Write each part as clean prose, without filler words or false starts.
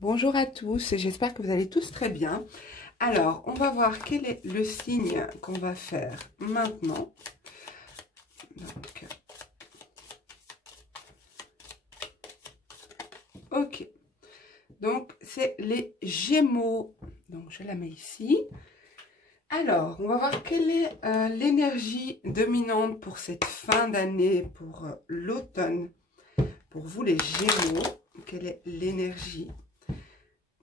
Bonjour à tous et j'espère que vous allez tous très bien. Alors, on va voir quel est le signe qu'on va faire maintenant. Ok, donc c'est les Gémeaux. Donc je la mets ici. Alors, on va voir quelle est l'énergie dominante pour cette fin d'année, pour l'automne. Pour vous les Gémeaux, quelle est l'énergie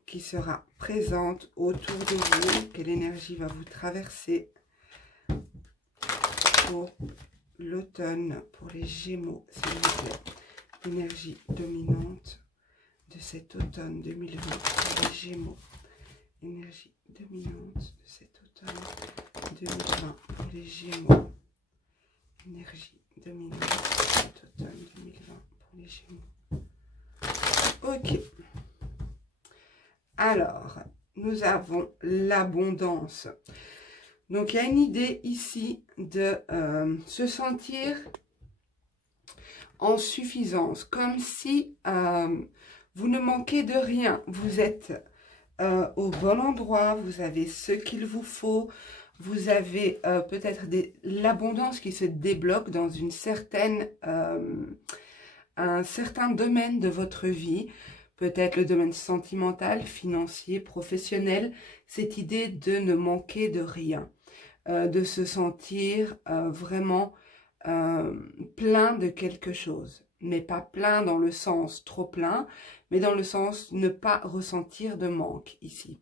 qui sera présente autour de vous? Quelle énergie va vous traverser pour l'automne, pour les Gémeaux, s'il vous plaît? L'énergie dominante de cet automne 2020 pour les Gémeaux. Énergie dominante de cet automne 2020 pour les Gémeaux. Énergie dominante de cet automne 2020 pour les Gémeaux. Ok. Alors, nous avons l'abondance. Donc, il y a une idée ici de se sentir en suffisance, comme si vous ne manquez de rien. Vous êtes au bon endroit, vous avez ce qu'il vous faut, vous avez peut-être l'abondance qui se débloque dans une un certain domaine de votre vie. Peut-être le domaine sentimental, financier, professionnel, cette idée de ne manquer de rien, de se sentir vraiment plein de quelque chose. Mais pas plein dans le sens trop plein, mais dans le sens ne pas ressentir de manque ici.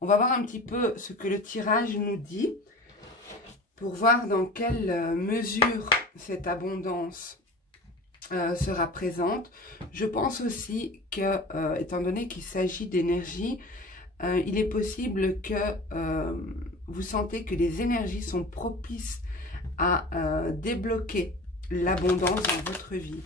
On va voir un petit peu ce que le tirage nous dit pour voir dans quelle mesure cette abondance sera présente. Je pense aussi que, étant donné qu'il s'agit d'énergie, il est possible que vous sentez que les énergies sont propices à débloquer l'abondance dans votre vie,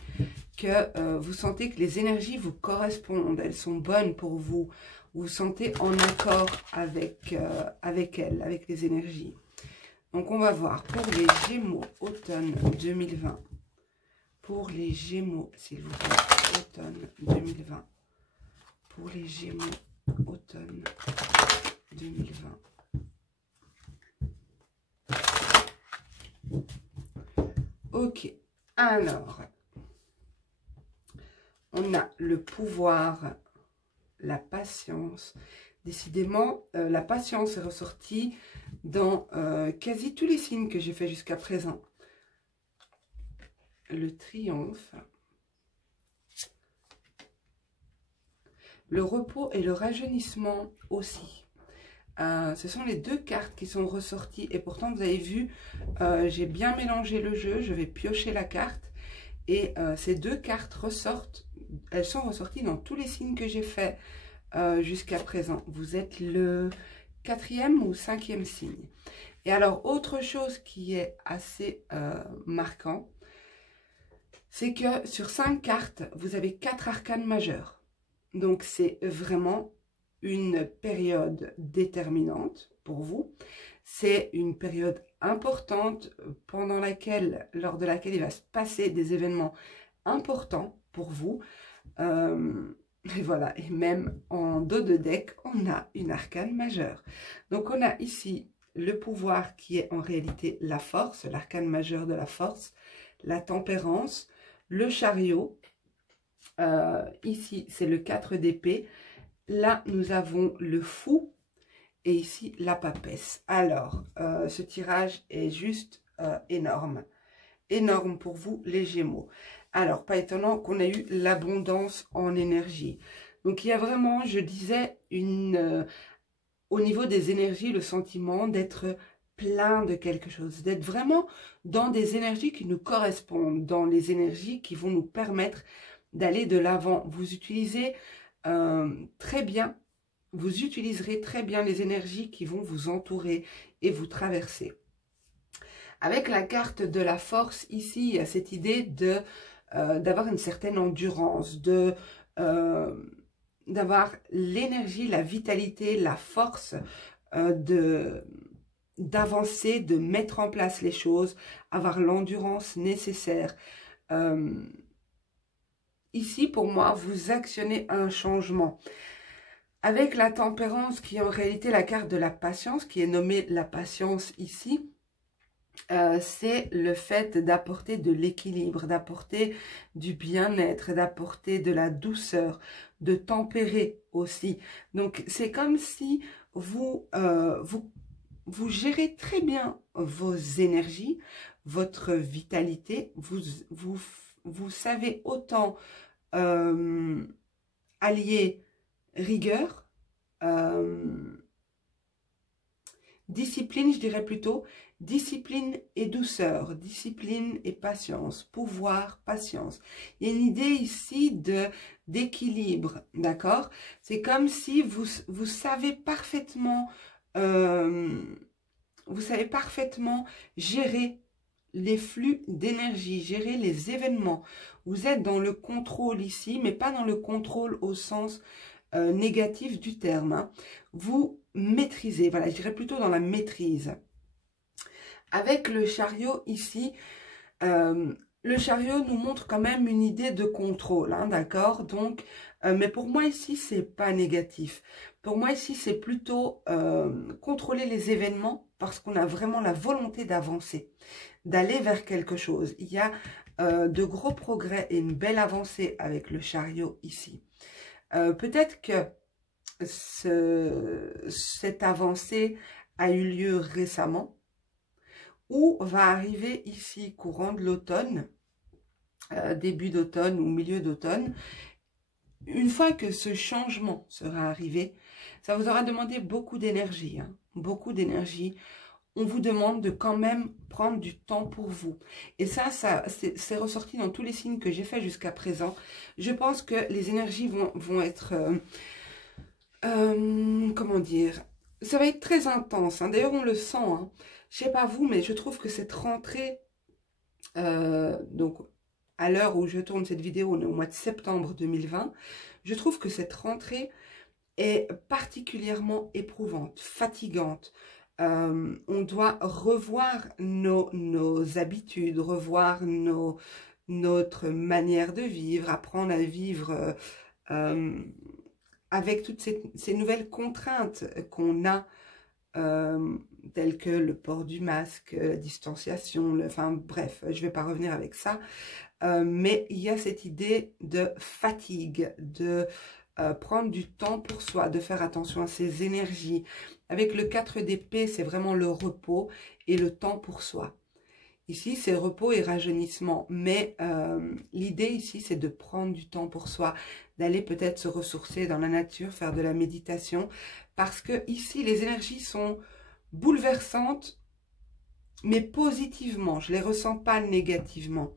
que vous sentez que les énergies vous correspondent, elles sont bonnes pour vous, vous vous sentez en accord avec elles, avec les énergies. Donc on va voir pour les Gémeaux automne 2020. Pour les Gémeaux, s'il vous plaît, automne 2020. Pour les Gémeaux, automne 2020. Ok, alors, on a le pouvoir, la patience. Décidément, la patience est ressortie dans quasi tous les signes que j'ai fait jusqu'à présent. Le triomphe, le repos et le rajeunissement aussi. Ce sont les deux cartes qui sont ressorties et pourtant vous avez vu, j'ai bien mélangé le jeu, je vais piocher la carte et ces deux cartes ressortent, elles sont ressorties dans tous les signes que j'ai fait jusqu'à présent. Vous êtes le 4e ou 5e signe. Et alors autre chose qui est assez marquant, c'est que sur 5 cartes, vous avez 4 arcanes majeures. Donc, c'est vraiment une période déterminante pour vous. C'est une période importante lors de laquelle il va se passer des événements importants pour vous. Et voilà, et même en dos de deck, on a une arcane majeure. Donc, on a ici le pouvoir qui est en réalité la force, l'arcane majeure de la force, la tempérance, le chariot, ici c'est le 4 d'épée, là nous avons le fou et ici la papesse. Alors ce tirage est juste énorme, énorme pour vous les Gémeaux. Alors pas étonnant qu'on ait eu l'abondance en énergie. Donc il y a vraiment, je disais, au niveau des énergies, le sentiment d'être plein de quelque chose, d'être vraiment dans des énergies qui nous correspondent, dans les énergies qui vont nous permettre d'aller de l'avant. Vous utilisez très bien, vous utiliserez très bien les énergies qui vont vous entourer et vous traverser. Avec la carte de la force, ici, il y a cette idée d'avoir une certaine endurance, d'avoir l'énergie, la vitalité, la force d'avancer, de mettre en place les choses, avoir l'endurance nécessaire. Ici, pour moi, vous actionnez un changement. Avec la tempérance qui est en réalité la carte de la patience, qui est nommée la patience ici, c'est le fait d'apporter de l'équilibre, d'apporter du bien-être, d'apporter de la douceur, de tempérer aussi. Donc c'est comme si vous gérez très bien vos énergies, votre vitalité, vous savez autant allier rigueur, discipline, je dirais plutôt, discipline et douceur, discipline et patience, pouvoir, patience. Il y a une idée ici d'équilibre, d'accord? C'est comme si vous savez parfaitement, gérer les flux d'énergie, gérer les événements. Vous êtes dans le contrôle ici, mais pas dans le contrôle au sens négatif du terme. Hein. Vous maîtrisez, voilà, je dirais plutôt dans la maîtrise. Avec le chariot ici, le chariot nous montre quand même une idée de contrôle, hein, d'accord? Donc, mais pour moi ici, c'est pas négatif. Pour moi ici, c'est plutôt contrôler les événements parce qu'on a vraiment la volonté d'avancer, d'aller vers quelque chose. Il y a de gros progrès et une belle avancée avec le chariot ici. Peut-être que cette avancée a eu lieu récemment ou va arriver ici courant de l'automne, début d'automne ou milieu d'automne. Une fois que ce changement sera arrivé, ça vous aura demandé beaucoup d'énergie, hein, beaucoup d'énergie. On vous demande de quand même prendre du temps pour vous. Et ça c'est ressorti dans tous les signes que j'ai fait jusqu'à présent. Je pense que les énergies vont être... comment dire, ça va être très intense. Hein. D'ailleurs, on le sent. Hein. Je sais pas vous, mais je trouve que cette rentrée, donc à l'heure où je tourne cette vidéo, on est au mois de septembre 2020, je trouve que cette rentrée est particulièrement éprouvante, fatigante. On doit revoir nos habitudes, revoir notre manière de vivre, apprendre à vivre avec toutes ces nouvelles contraintes qu'on a, telles que le port du masque, la distanciation, enfin bref, je ne vais pas revenir avec ça. Mais il y a cette idée de fatigue, de prendre du temps pour soi, de faire attention à ses énergies. Avec le 4 d'épée, c'est vraiment le repos et le temps pour soi. Ici, c'est repos et rajeunissement, mais l'idée ici, c'est de prendre du temps pour soi, d'aller peut-être se ressourcer dans la nature, faire de la méditation, parce que ici, les énergies sont bouleversantes, mais positivement, je ne les ressens pas négativement.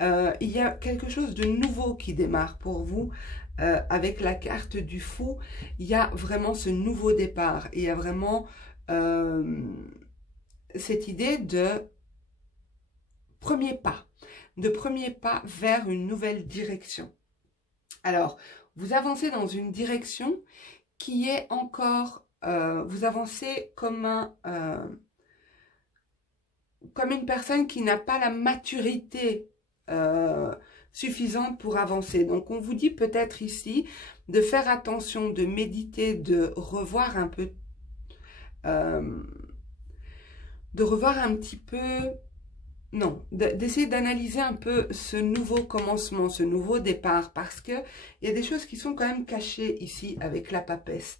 Il y a quelque chose de nouveau qui démarre pour vous, avec la carte du fou, il y a vraiment ce nouveau départ, il y a vraiment cette idée de premier pas vers une nouvelle direction. Alors, vous avancez dans une direction qui est encore, vous avancez comme une personne qui n'a pas la maturité suffisante pour avancer. Donc, on vous dit peut-être ici de faire attention, de méditer, de revoir un peu, non, d'essayer d'analyser un peu ce nouveau commencement, ce nouveau départ, parce que il y a des choses qui sont quand même cachées ici avec la papesse.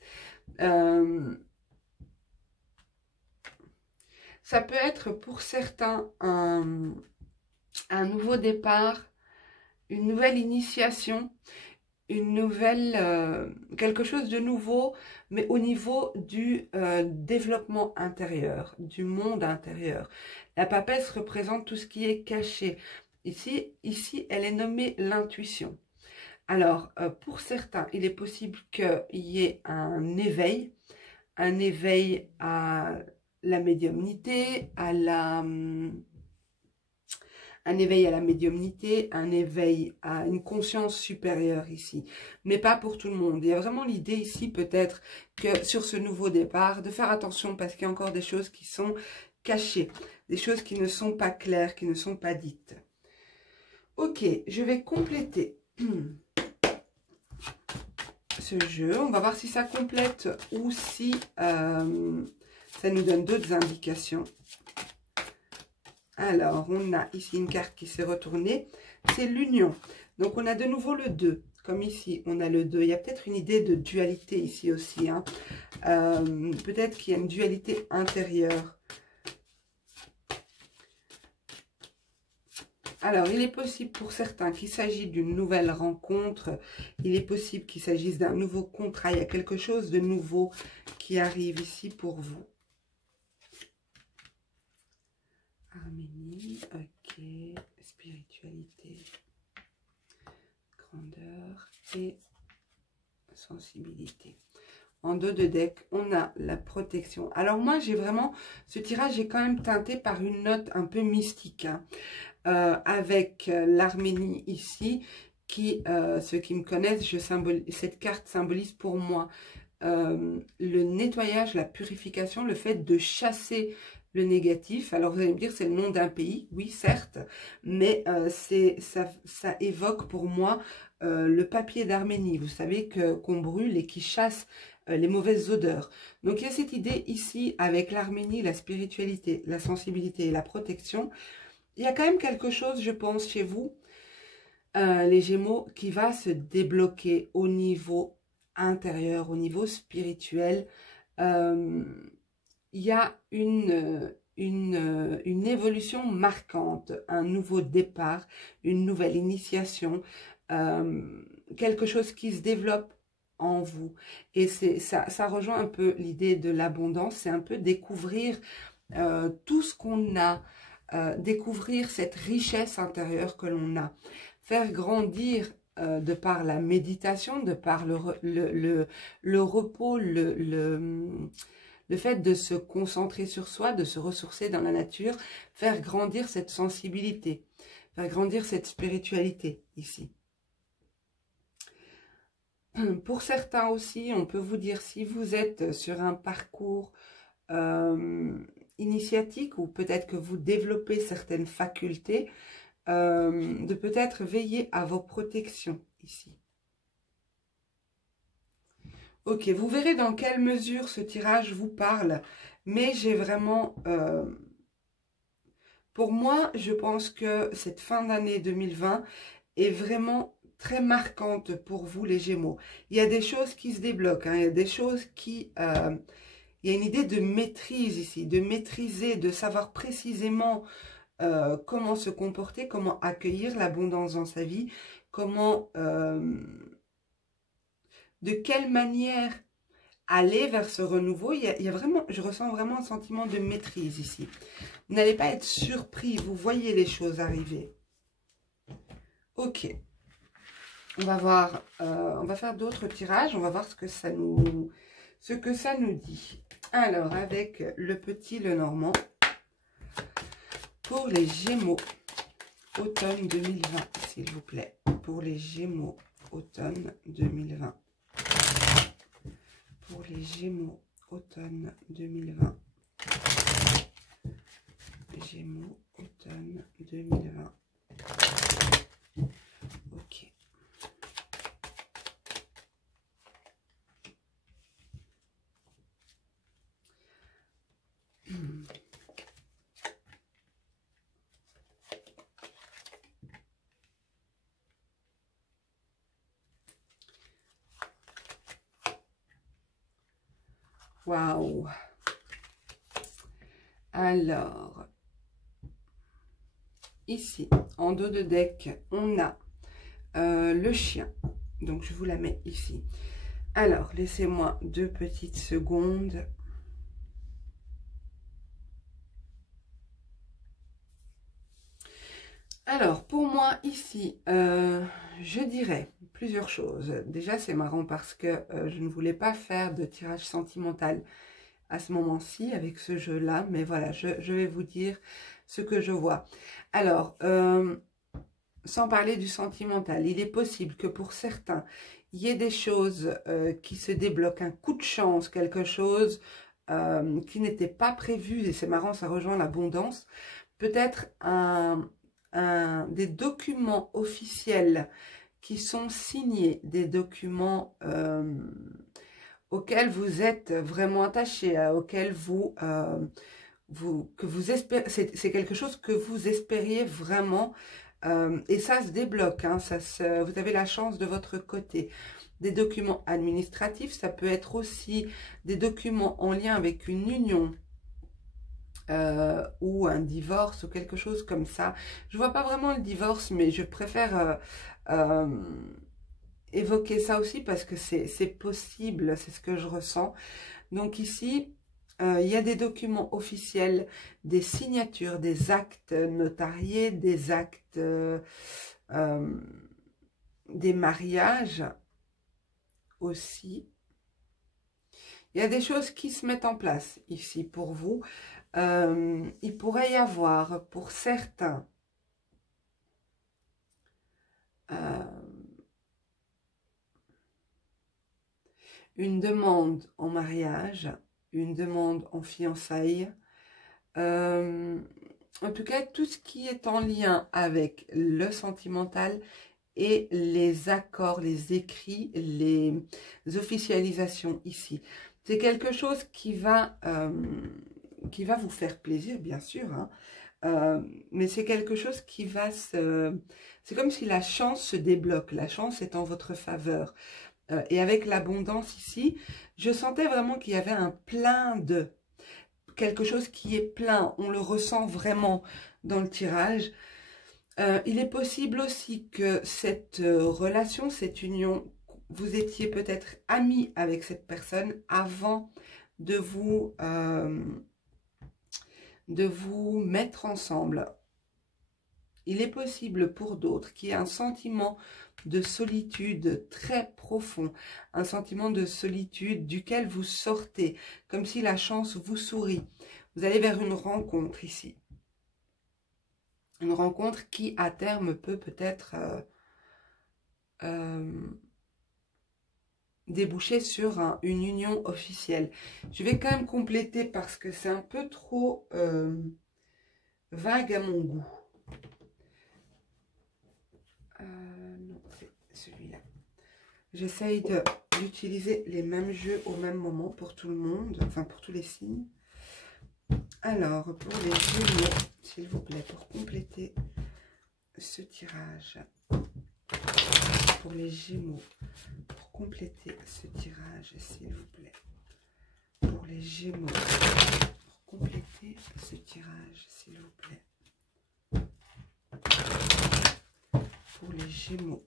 Ça peut être pour certains un nouveau départ, une nouvelle initiation, quelque chose de nouveau, mais au niveau du développement intérieur, du monde intérieur. La papesse représente tout ce qui est caché. Ici elle est nommée l'intuition. Alors, pour certains, il est possible qu'il y ait un éveil à la médiumnité, un éveil à la médiumnité, un éveil à une conscience supérieure ici. Mais pas pour tout le monde. Il y a vraiment l'idée ici peut-être que sur ce nouveau départ, de faire attention parce qu'il y a encore des choses qui sont cachées, des choses qui ne sont pas claires, qui ne sont pas dites. Ok, je vais compléter ce ce jeu. On va voir si ça complète ou si ça nous donne d'autres indications. Alors, on a ici une carte qui s'est retournée. C'est l'union. Donc, on a de nouveau le 2. Comme ici, on a le 2. Il y a peut-être une idée de dualité ici aussi. Hein. Peut-être qu'il y a une dualité intérieure. Alors, il est possible pour certains qu'il s'agisse d'une nouvelle rencontre. Il est possible qu'il s'agisse d'un nouveau contrat. Il y a quelque chose de nouveau qui arrive ici pour vous. Harmonie, ok. Spiritualité, grandeur et sensibilité. En dos de deck, on a la protection. Alors moi, j'ai vraiment... Ce tirage est quand même teinté par une note un peu mystique. Hein. Avec l'Arménie ici, qui, ceux qui me connaissent, cette carte symbolise pour moi le nettoyage, la purification, le fait de chasser le négatif. Alors vous allez me dire, c'est le nom d'un pays, oui certes, mais ça évoque pour moi le papier d'Arménie, vous savez, qu'on brûle et qui chasse les mauvaises odeurs. Donc il y a cette idée ici avec l'Arménie, la spiritualité, la sensibilité et la protection. Il y a quand même quelque chose, je pense, chez vous, les Gémeaux, qui va se débloquer au niveau intérieur, au niveau spirituel. Il y a une évolution marquante, un nouveau départ, une nouvelle initiation, quelque chose qui se développe en vous. Et ça rejoint un peu l'idée de l'abondance, c'est un peu découvrir tout ce qu'on a, découvrir cette richesse intérieure que l'on a, faire grandir de par la méditation, de par le repos, le fait de se concentrer sur soi, de se ressourcer dans la nature, faire grandir cette sensibilité, faire grandir cette spiritualité ici. Pour certains aussi, on peut vous dire, si vous êtes sur un parcours initiatique ou peut-être que vous développez certaines facultés, de peut-être veiller à vos protections ici. Ok, vous verrez dans quelle mesure ce tirage vous parle, mais j'ai vraiment... pour moi, je pense que cette fin d'année 2020 est vraiment très marquante pour vous les Gémeaux. Il y a des choses qui se débloquent, hein, il y a des choses qui... il y a une idée de maîtrise ici, de maîtriser, de savoir précisément comment se comporter, comment accueillir l'abondance dans sa vie, comment, de quelle manière aller vers ce renouveau. Il y a vraiment, je ressens vraiment un sentiment de maîtrise ici. Vous n'allez pas être surpris, vous voyez les choses arriver. Ok. On va voir, on va faire d'autres tirages, on va voir ce que ça nous dit. Alors, avec le petit Lenormand, pour les Gémeaux, automne 2020, s'il vous plaît. Pour les Gémeaux, automne 2020. Pour les Gémeaux, automne 2020. Gémeaux, automne 2020. Ok. Waouh! Alors, ici, en dos de deck, on a le chien. Donc, je vous la mets ici. Alors, laissez-moi 2 petites secondes. Alors, pour moi, ici, je dirais plusieurs choses. Déjà, c'est marrant parce que je ne voulais pas faire de tirage sentimental à ce moment-ci avec ce jeu-là. Mais voilà, je vais vous dire ce que je vois. Alors, sans parler du sentimental, il est possible que pour certains, il y ait des choses qui se débloquent, un coup de chance, quelque chose qui n'était pas prévu. Et c'est marrant, ça rejoint l'abondance. Peut-être des documents officiels qui sont signés, des documents auxquels vous êtes vraiment attaché, auxquels que vous espérez, c'est quelque chose que vous espériez vraiment, et ça se débloque, hein, vous avez la chance de votre côté. Des documents administratifs, ça peut être aussi des documents en lien avec une union, ou un divorce ou quelque chose comme ça. Je vois pas vraiment le divorce, mais je préfère évoquer ça aussi parce que c'est possible, c'est ce que je ressens. Donc ici, il y a des documents officiels, des signatures, des actes notariés, des actes, des mariages aussi. Il y a des choses qui se mettent en place ici pour vous. Il pourrait y avoir pour certains une demande en mariage, une demande en fiançailles. En tout cas, tout ce qui est en lien avec le sentimental et les accords, les écrits, les officialisations ici. C'est quelque chose qui va vous faire plaisir, bien sûr, hein, mais c'est quelque chose qui va se... C'est comme si la chance se débloque, la chance est en votre faveur. Et avec l'abondance ici, je sentais vraiment qu'il y avait un plein de... Quelque chose qui est plein, on le ressent vraiment dans le tirage. Il est possible aussi que cette relation, cette union, vous étiez peut-être amis avec cette personne avant de vous mettre ensemble. Il est possible pour d'autres qu'il y ait un sentiment de solitude très profond, un sentiment de solitude duquel vous sortez, comme si la chance vous sourit. Vous allez vers une rencontre ici. Une rencontre qui, à terme, peut peut-être déboucher sur une union officielle. Je vais quand même compléter parce que c'est un peu trop vague à mon goût. Non, c'est celui-là. J'essaye d'utiliser les mêmes jeux au même moment pour tout le monde, enfin pour tous les signes. Alors, pour les Gémeaux, s'il vous plaît, pour compléter ce tirage. Pour les Gémeaux, pour compléter ce tirage, s'il vous plaît. Pour les Gémeaux, pour compléter ce tirage, s'il vous plaît. Pour les Gémeaux,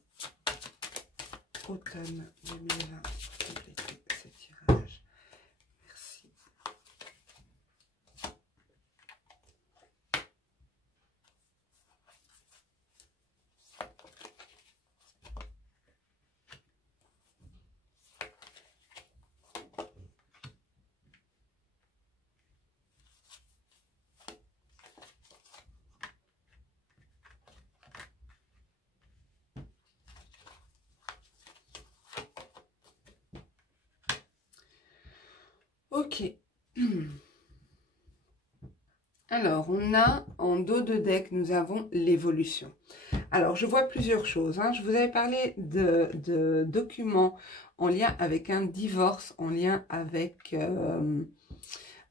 automne 2020, pour compléter ce tirage. Merci. Ok. Alors, on a en dos de deck, nous avons l'évolution. Alors, je vois plusieurs choses, hein. Je vous avais parlé de documents en lien avec un divorce, en lien avec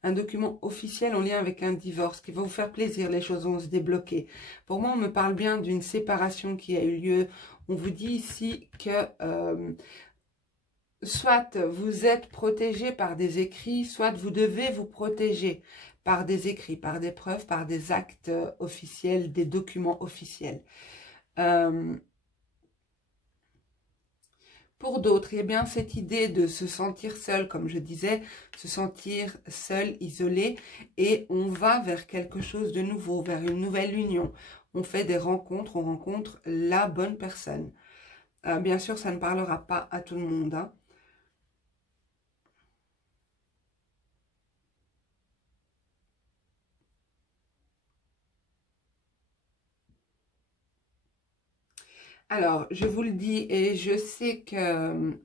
un document officiel, en lien avec un divorce qui va vous faire plaisir, les choses vont se débloquer. Pour moi, on me parle bien d'une séparation qui a eu lieu. On vous dit ici que... soit vous êtes protégé par des écrits, soit vous devez vous protéger par des écrits, par des preuves, par des actes officiels, des documents officiels. Pour d'autres, il y a bien cette idée de se sentir seul, comme je disais, se sentir seul, isolé, et on va vers quelque chose de nouveau, vers une nouvelle union. On fait des rencontres, on rencontre la bonne personne. Bien sûr, ça ne parlera pas à tout le monde, hein. Alors, je vous le dis, et je sais que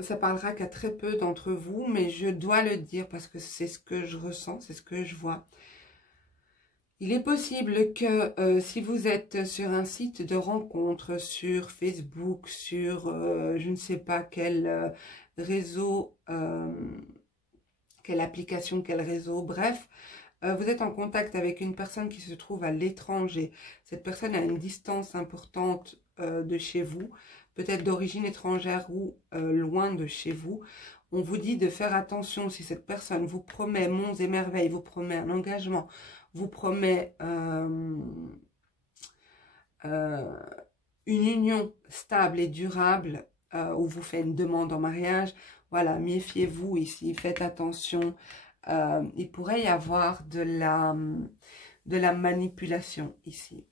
ça parlera qu'à très peu d'entre vous, mais je dois le dire parce que c'est ce que je ressens, c'est ce que je vois. Il est possible que si vous êtes sur un site de rencontre, sur Facebook, sur je ne sais pas quel réseau, quelle application, quel réseau, bref, vous êtes en contact avec une personne qui se trouve à l'étranger. Cette personne a une distance importante de chez vous, peut-être d'origine étrangère ou loin de chez vous. On vous dit de faire attention si cette personne vous promet monts et merveilles, vous promet un engagement, vous promet une union stable et durable, ou vous fait une demande en mariage. Voilà, méfiez-vous ici, faites attention. Il pourrait y avoir de la manipulation ici.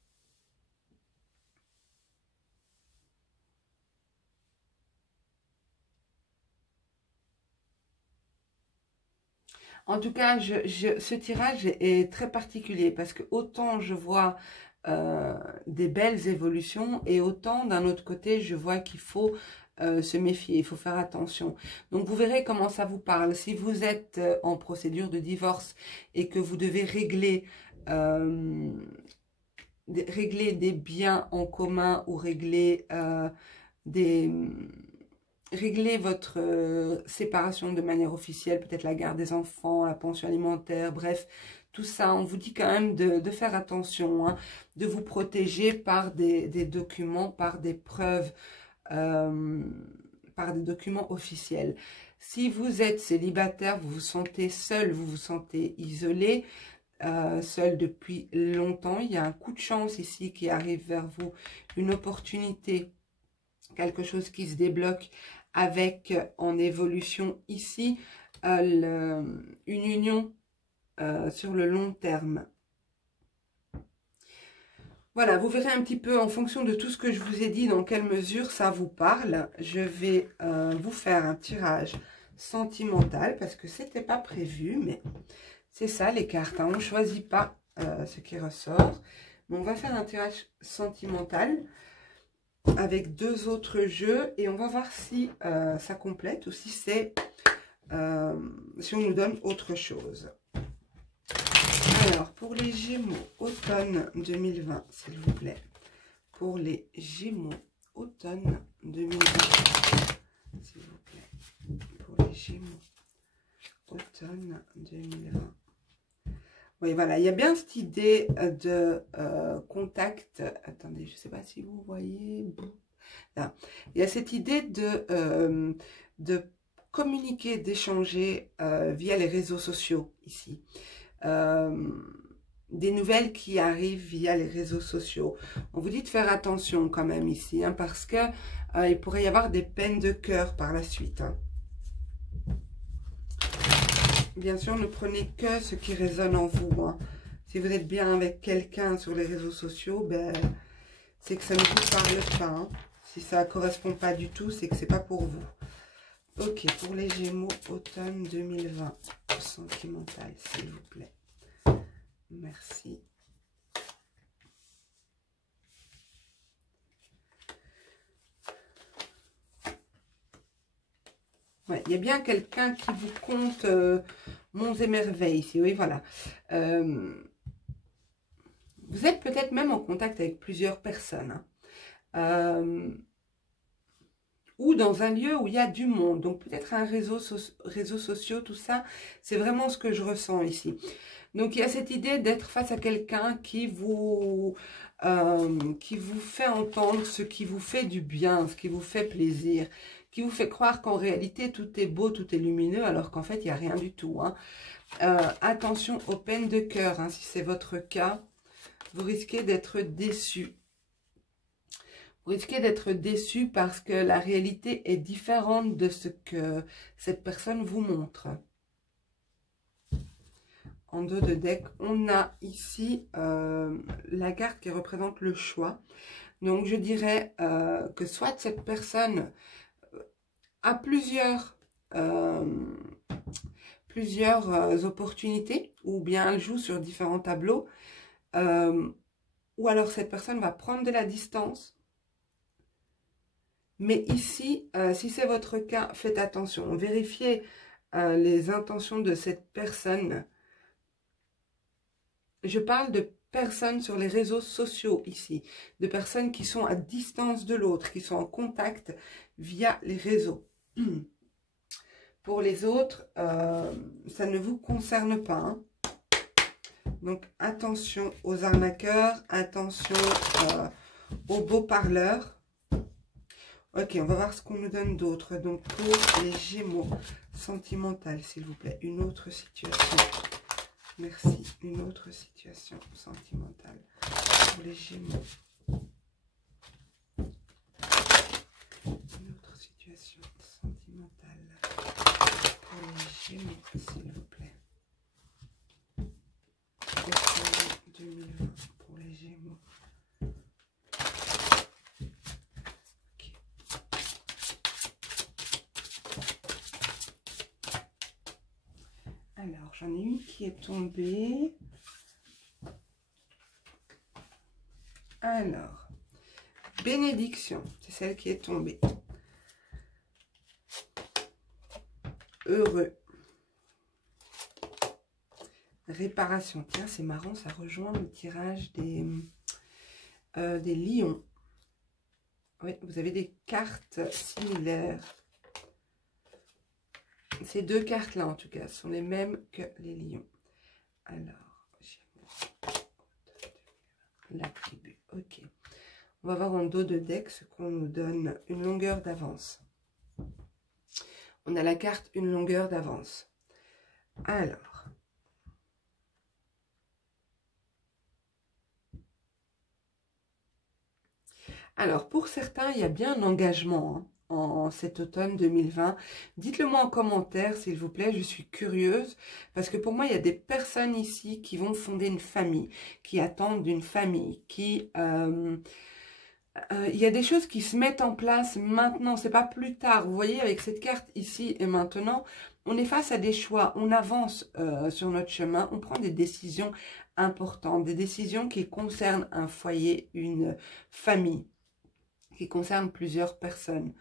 En tout cas, ce tirage est très particulier parce que autant je vois des belles évolutions et autant d'un autre côté, je vois qu'il faut se méfier, il faut faire attention. Donc vous verrez comment ça vous parle. Si vous êtes en procédure de divorce et que vous devez régler des biens en commun ou régler votre séparation de manière officielle, peut-être la garde des enfants, la pension alimentaire, bref, tout ça, on vous dit quand même de faire attention, hein, de vous protéger par des documents, par des preuves, par des documents officiels. Si vous êtes célibataire, vous vous sentez seul, vous vous sentez isolé, seul depuis longtemps, il y a un coup de chance ici qui arrive vers vous, une opportunité, quelque chose qui se débloque avec en évolution ici, une union sur le long terme. Voilà, vous verrez un petit peu en fonction de tout ce que je vous ai dit, dans quelle mesure ça vous parle. Je vais vous faire un tirage sentimental parce que c'était pas prévu, mais c'est ça les cartes, hein. On ne choisit pas ce qui ressort. Mais on va faire un tirage sentimental avec deux autres jeux et on va voir si ça complète ou si c'est si on nous donne autre chose. Alors, pour les Gémeaux, automne 2020, s'il vous plaît. Pour les Gémeaux, automne 2020, s'il vous plaît. Pour les Gémeaux, automne 2020. Oui, voilà, il y a bien cette idée de contact. Attendez, je ne sais pas si vous voyez. Là. Il y a cette idée de communiquer, d'échanger via les réseaux sociaux ici. Des nouvelles qui arrivent via les réseaux sociaux. On vous dit de faire attention quand même ici, hein, parce que il pourrait y avoir des peines de cœur par la suite. Hein. Bien sûr, ne prenez que ce qui résonne en vous. Hein. Si vous êtes bien avec quelqu'un sur les réseaux sociaux, ben, c'est que ça ne vous parle pas. Hein. Si ça ne correspond pas du tout, c'est que c'est pas pour vous. Ok, pour les Gémeaux, automne 2020, sentimental, s'il vous plaît. Merci. Ouais, il y a bien quelqu'un qui vous compte monts et merveilles ici. Oui, voilà. Vous êtes peut-être même en contact avec plusieurs personnes. Hein. Ou dans un lieu où il y a du monde. Donc peut-être un réseaux sociaux, tout ça, c'est vraiment ce que je ressens ici. Donc il y a cette idée d'être face à quelqu'un qui vous fait entendre ce qui vous fait du bien, ce qui vous fait plaisir, qui vous fait croire qu'en réalité tout est beau, tout est lumineux, alors qu'en fait il n'y a rien du tout. Hein. Attention aux peines de cœur, hein, si c'est votre cas, vous risquez d'être déçu. Vous risquez d'être déçu parce que la réalité est différente de ce que cette personne vous montre. En dos de deck, on a ici la carte qui représente le choix. Donc, je dirais que soit cette personne a plusieurs opportunités, ou bien elle joue sur différents tableaux, ou alors cette personne va prendre de la distance. Mais ici, si c'est votre cas, faites attention. Vérifiez les intentions de cette personne. Je parle de personnes sur les réseaux sociaux ici, de personnes qui sont à distance de l'autre, qui sont en contact via les réseaux. Pour les autres, ça ne vous concerne pas, hein. Donc, attention aux arnaqueurs, attention aux beaux parleurs. Ok, on va voir ce qu'on nous donne d'autre. Donc, pour les Gémeaux, sentimental, s'il vous plaît. Une autre situation. Merci. Une autre situation sentimentale pour les Gémeaux. Une autre situation sentimentale pour les Gémeaux, s'il vous plaît. 2020 pour les Gémeaux. Okay. Alors, j'en ai une qui est tombée. Alors, bénédiction, c'est celle qui est tombée. Heureux. Réparation. Tiens, c'est marrant, ça rejoint le tirage des lions. Oui, vous avez des cartes similaires. Ces deux cartes-là, en tout cas, sont les mêmes que les lions. Alors, la tribu. Ok. On va voir en dos de deck ce qu'on nous donne. Une longueur d'avance. On a la carte une longueur d'avance. Alors, pour certains, il y a bien un engagement en cet automne 2020. Dites-le moi en commentaire, s'il vous plaît, je suis curieuse. Parce que pour moi, il y a des personnes ici qui vont fonder une famille, qui attendent d'une famille, qui... il y a des choses qui se mettent en place maintenant, c'est pas plus tard. Vous voyez, avec cette carte ici et maintenant, on est face à des choix, on avance sur notre chemin, on prend des décisions importantes, des décisions qui concernent un foyer, une famille, qui concernent plusieurs personnes.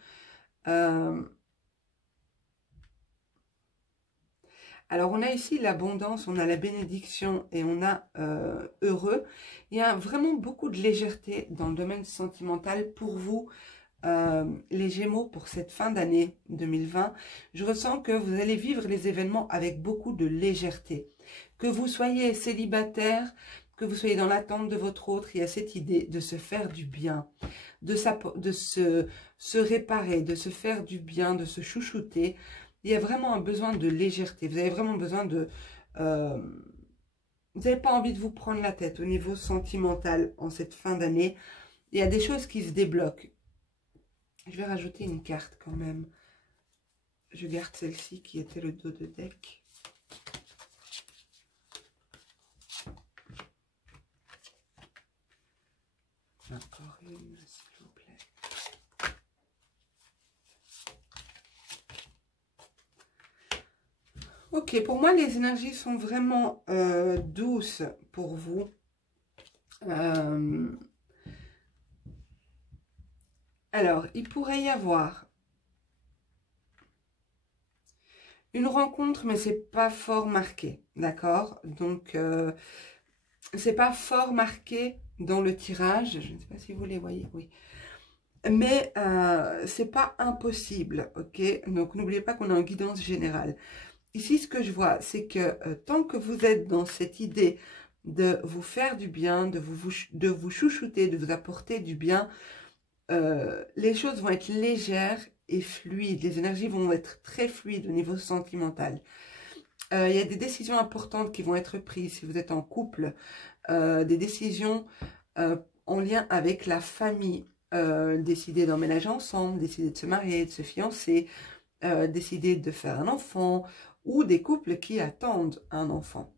Alors, on a ici l'abondance, on a la bénédiction et on a heureux. Il y a vraiment beaucoup de légèreté dans le domaine sentimental pour vous, les Gémeaux, pour cette fin d'année 2020. Je ressens que vous allez vivre les événements avec beaucoup de légèreté. Que vous soyez célibataire, que vous soyez dans l'attente de votre autre, il y a cette idée de se faire du bien, de se réparer, de se faire du bien, de se chouchouter. Il y a vraiment un besoin de légèreté. Vous avez vraiment besoin de... vous n'avez pas envie de vous prendre la tête au niveau sentimental en cette fin d'année. Il y a des choses qui se débloquent. Je vais rajouter une carte quand même. Je garde celle-ci qui était le dos de deck. Encore une, s'il vous plaît. Ok, pour moi, les énergies sont vraiment douces pour vous. Alors, il pourrait y avoir une rencontre, mais c'est pas fort marqué, d'accord? Donc, c'est pas fort marqué dans le tirage. Je ne sais pas si vous les voyez, oui. Mais c'est pas impossible, ok? Donc, n'oubliez pas qu'on a une guidance générale. Ici, ce que je vois, c'est que tant que vous êtes dans cette idée de vous faire du bien, de vous chouchouter, de vous apporter du bien, les choses vont être légères et fluides. Les énergies vont être très fluides au niveau sentimental. Il y a des décisions importantes qui vont être prises si vous êtes en couple, des décisions en lien avec la famille, décider d'emménager ensemble, décider de se marier, de se fiancer, décider de faire un enfant, ou des couples qui attendent un enfant.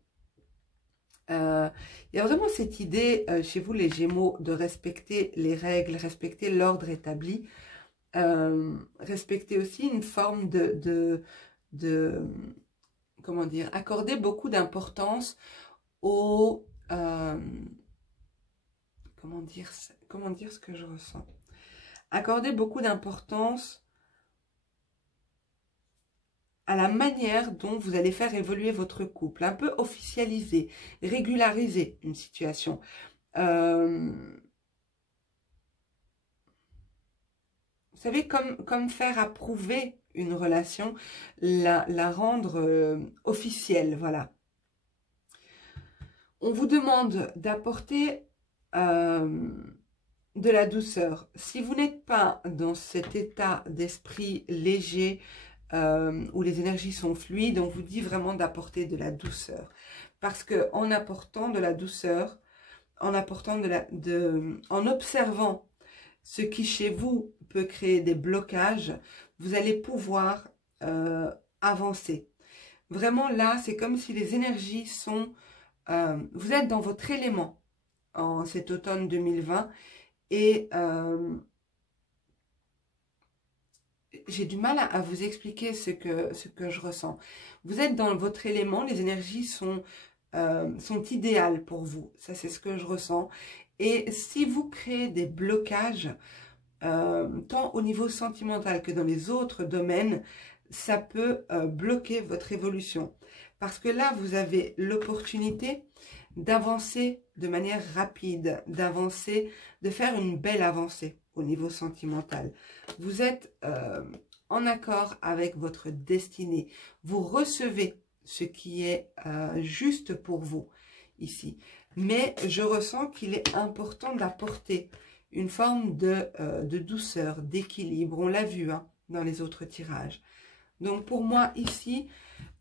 Il y a vraiment cette idée chez vous les Gémeaux de respecter les règles, respecter l'ordre établi, respecter aussi une forme de comment dire, accorder beaucoup d'importance au comment dire ce que je ressens, accorder beaucoup d'importance à la manière dont vous allez faire évoluer votre couple, un peu officialiser, régulariser une situation. Vous savez, comme faire approuver une relation, la rendre officielle, voilà. On vous demande d'apporter de la douceur. Si vous n'êtes pas dans cet état d'esprit léger, où les énergies sont fluides, on vous dit vraiment d'apporter de la douceur. Parce que en apportant de la douceur, en observant ce qui chez vous peut créer des blocages, vous allez pouvoir avancer. Vraiment là, c'est comme si les énergies sont... vous êtes dans votre élément en cet automne 2020 et j'ai du mal à vous expliquer ce que je ressens. Vous êtes dans votre élément, les énergies sont idéales pour vous. Ça, c'est ce que je ressens. Et si vous créez des blocages, tant au niveau sentimental que dans les autres domaines, ça peut bloquer votre évolution. Parce que là, vous avez l'opportunité d'avancer de manière rapide, d'avancer, de faire une belle avancée au niveau sentimental. Vous êtes en accord avec votre destinée. Vous recevez ce qui est juste pour vous ici. Mais je ressens qu'il est important d'apporter une forme de douceur, d'équilibre. On l'a vu hein, dans les autres tirages. Donc pour moi ici,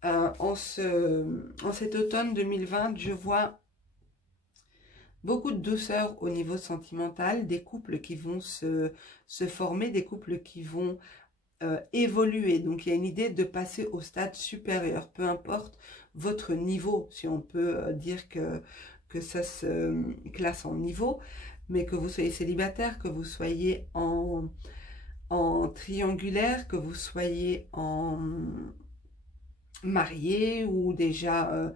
en cet automne 2020, je vois beaucoup de douceur au niveau sentimental, des couples qui vont se former, des couples qui vont évoluer. Donc il y a une idée de passer au stade supérieur, peu importe votre niveau, si on peut dire que ça se classe en niveau, mais que vous soyez célibataire, que vous soyez en triangulaire, que vous soyez en marié ou déjà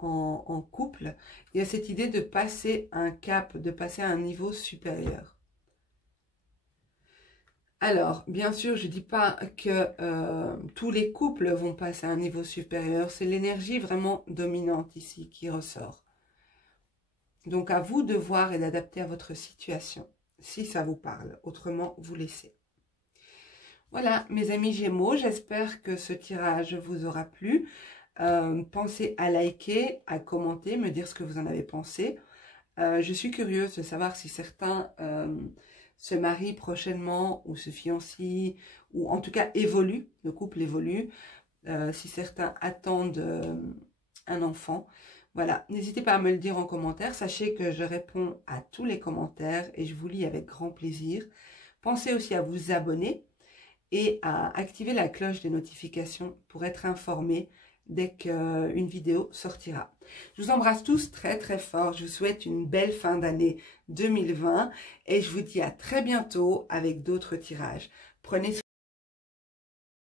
en couple, il y a cette idée de passer un cap, de passer à un niveau supérieur. Alors, bien sûr, je ne dis pas que tous les couples vont passer à un niveau supérieur, c'est l'énergie vraiment dominante ici qui ressort. Donc, à vous de voir et d'adapter à votre situation, si ça vous parle. Autrement, vous laissez. Voilà, mes amis Gémeaux, j'espère que ce tirage vous aura plu. Pensez à liker, à commenter, me dire ce que vous en avez pensé. Je suis curieuse de savoir si certains se marient prochainement ou se fiancent, ou en tout cas évoluent, le couple évolue. Si certains attendent un enfant. Voilà, n'hésitez pas à me le dire en commentaire. Sachez que je réponds à tous les commentaires et je vous lis avec grand plaisir. Pensez aussi à vous abonner et à activer la cloche des notifications pour être informé dès qu'une vidéo sortira. Je vous embrasse tous très très fort. Je vous souhaite une belle fin d'année 2020 et je vous dis à très bientôt avec d'autres tirages. Prenez soin.